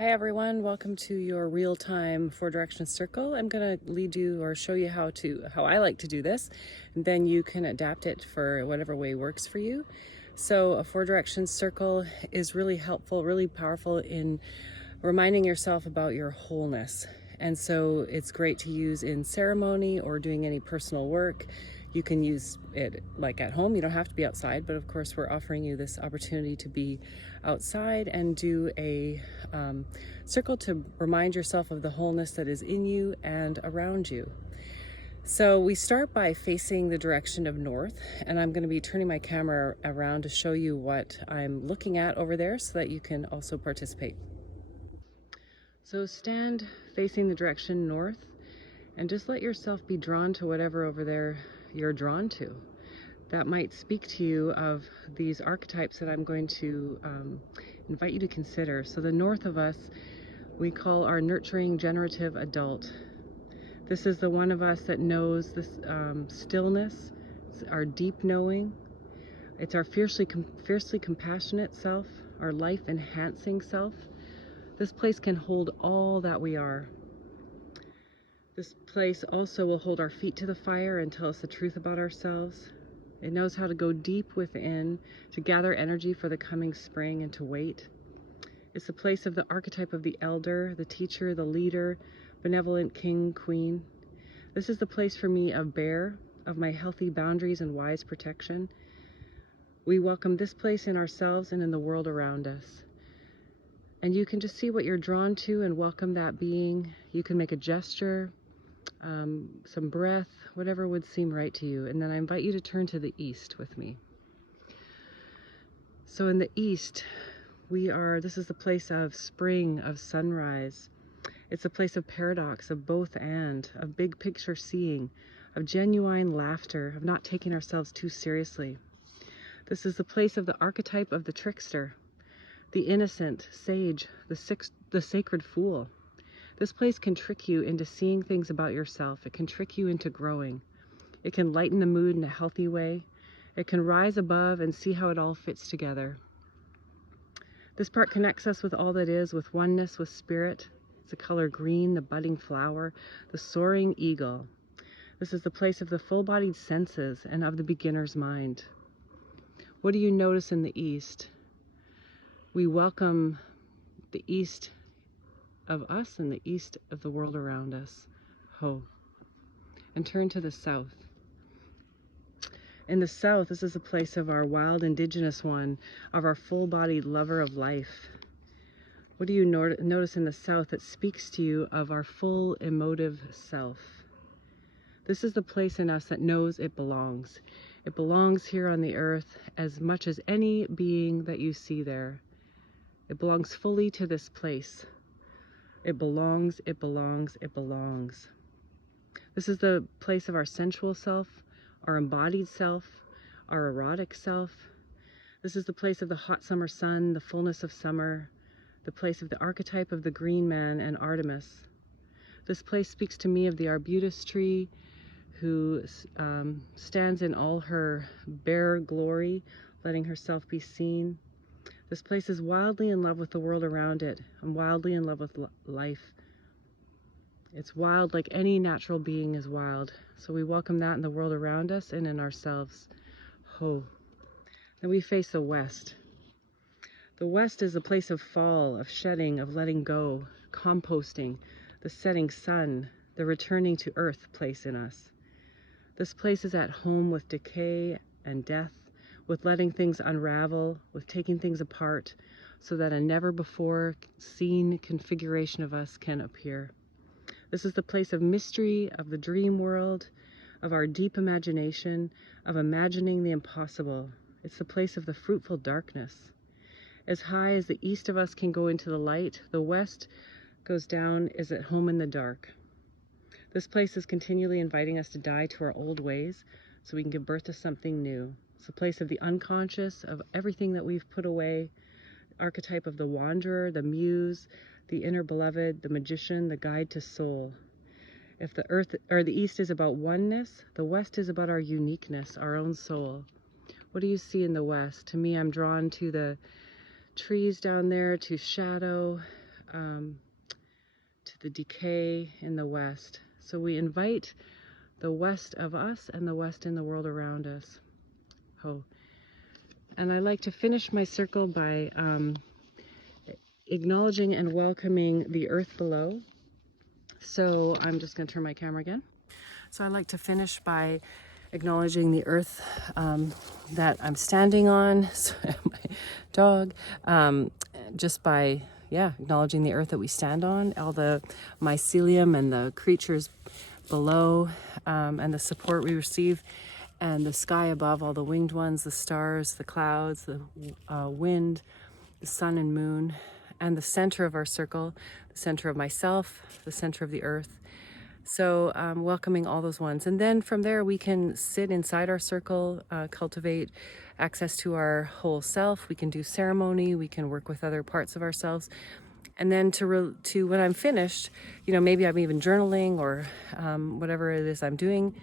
Hi everyone, welcome to your real-time four direction circle. I'm going to lead you or show you how I like to do this, and then you can adapt it for whatever way works for you. So a four direction circle is really helpful, really powerful in reminding yourself about your wholeness. And so it's great to use in ceremony or doing any personal work. You can use it like at home. You don't have to be outside, but of course we're offering you this opportunity to be outside and do a circle to remind yourself of the wholeness that is in you and around you. So we start by facing the direction of north, and I'm going to be turning my camera around to show you what I'm looking at over there so that you can also participate. So stand facing the direction north and just let yourself be drawn to whatever over there you're drawn to. That might speak to you of these archetypes that I'm going to invite you to consider. So the north of us, we call our nurturing generative adult. This is the one of us that knows this stillness, our deep knowing. It's our fiercely compassionate self, our life enhancing self. This place can hold all that we are. This place also will hold our feet to the fire and tell us the truth about ourselves. It knows how to go deep within, to gather energy for the coming spring and to wait. It's the place of the archetype of the elder, the teacher, the leader, benevolent king, queen. This is the place for me of bear, of my healthy boundaries and wise protection. We welcome this place in ourselves and in the world around us. And you can just see what you're drawn to and welcome that being. You can make a gesture, some breath, whatever would seem right to you. And then I invite you to turn to the east with me. So in the east, this is the place of spring, of sunrise. It's a place of paradox, of both and, of big picture seeing, of genuine laughter, of not taking ourselves too seriously. This is the place of the archetype of the trickster, the innocent sage, the sacred fool. This place can trick you into seeing things about yourself. It can trick you into growing. It can lighten the mood in a healthy way. It can rise above and see how it all fits together. This part connects us with all that is, with oneness, with spirit. It's the color green, the budding flower, the soaring eagle. This is the place of the full-bodied senses and of the beginner's mind. What do you notice in the east? We welcome the east of us and the east of the world around us. Ho. And turn to the south. In the south, this is a place of our wild indigenous one, of our full-bodied lover of life. What do you notice in the south that speaks to you of our full emotive self? This is the place in us that knows it belongs. It belongs here on the earth as much as any being that you see there. It belongs fully to this place. It belongs, it belongs, it belongs. This is the place of our sensual self, our embodied self, our erotic self. This is the place of the hot summer sun, the fullness of summer, the place of the archetype of the green man and Artemis. This place speaks to me of the arbutus tree who stands in all her bare glory, letting herself be seen. This place is wildly in love with the world around it and wildly in love with life. It's wild like any natural being is wild. So we welcome that in the world around us and in ourselves. Ho. Then we face the west. The west is a place of fall, of shedding, of letting go, composting, the setting sun, the returning to earth place in us. This place is at home with decay and death, with letting things unravel, with taking things apart, so that a never before seen configuration of us can appear. This is the place of mystery, of the dream world, of our deep imagination, of imagining the impossible. It's the place of the fruitful darkness. As high as the east of us can go into the light, the west goes down, is at home in the dark. This place is continually inviting us to die to our old ways so we can give birth to something new. It's a place of the unconscious, of everything that we've put away, archetype of the wanderer, the muse, the inner beloved, the magician, the guide to soul. If the earth or the east is about oneness, the west is about our uniqueness, our own soul. What do you see in the west? To me, I'm drawn to the trees down there, to shadow, to the decay in the west. So we invite the west of us and the west in the world around us. Oh. And I like to finish my circle by acknowledging and welcoming the earth below. So I'm just going to turn my camera again. So I like to finish by acknowledging the earth that I'm standing on, so my dog, just by, acknowledging the earth that we stand on, all the mycelium and the creatures below, and the support we receive, and the sky above, all the winged ones, the stars, the clouds, the wind, the sun and moon, and the center of our circle, the center of myself, the center of the earth. So welcoming all those ones. And then from there, we can sit inside our circle, cultivate access to our whole self. We can do ceremony. We can work with other parts of ourselves. And then to when I'm finished, maybe I'm even journaling or whatever it is I'm doing.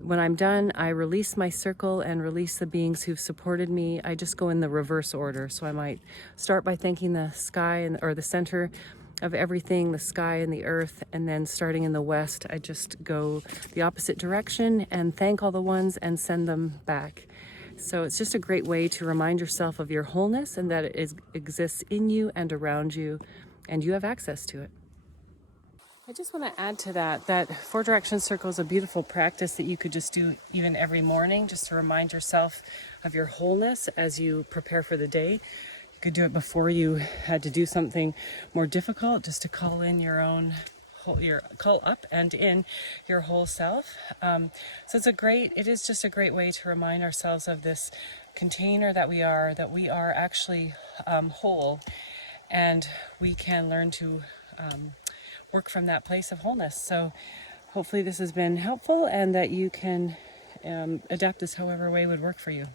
When I'm done, I release my circle and release the beings who've supported me. I just go in the reverse order. So I might start by thanking the sky or the center of everything, the sky and the earth, and then starting in the west, I just go the opposite direction and thank all the ones and send them back. So it's just a great way to remind yourself of your wholeness and that it exists in you and around you, and you have access to it. I just want to add to that 4 direction circle is a beautiful practice that you could just do even every morning, just to remind yourself of your wholeness as you prepare for the day. You could do it before you had to do something more difficult, just to call in call up and in your whole self. So it is just a great way to remind ourselves of this container that we are actually whole, and we can learn to work from that place of wholeness. So hopefully this has been helpful and that you can adapt this however way would work for you.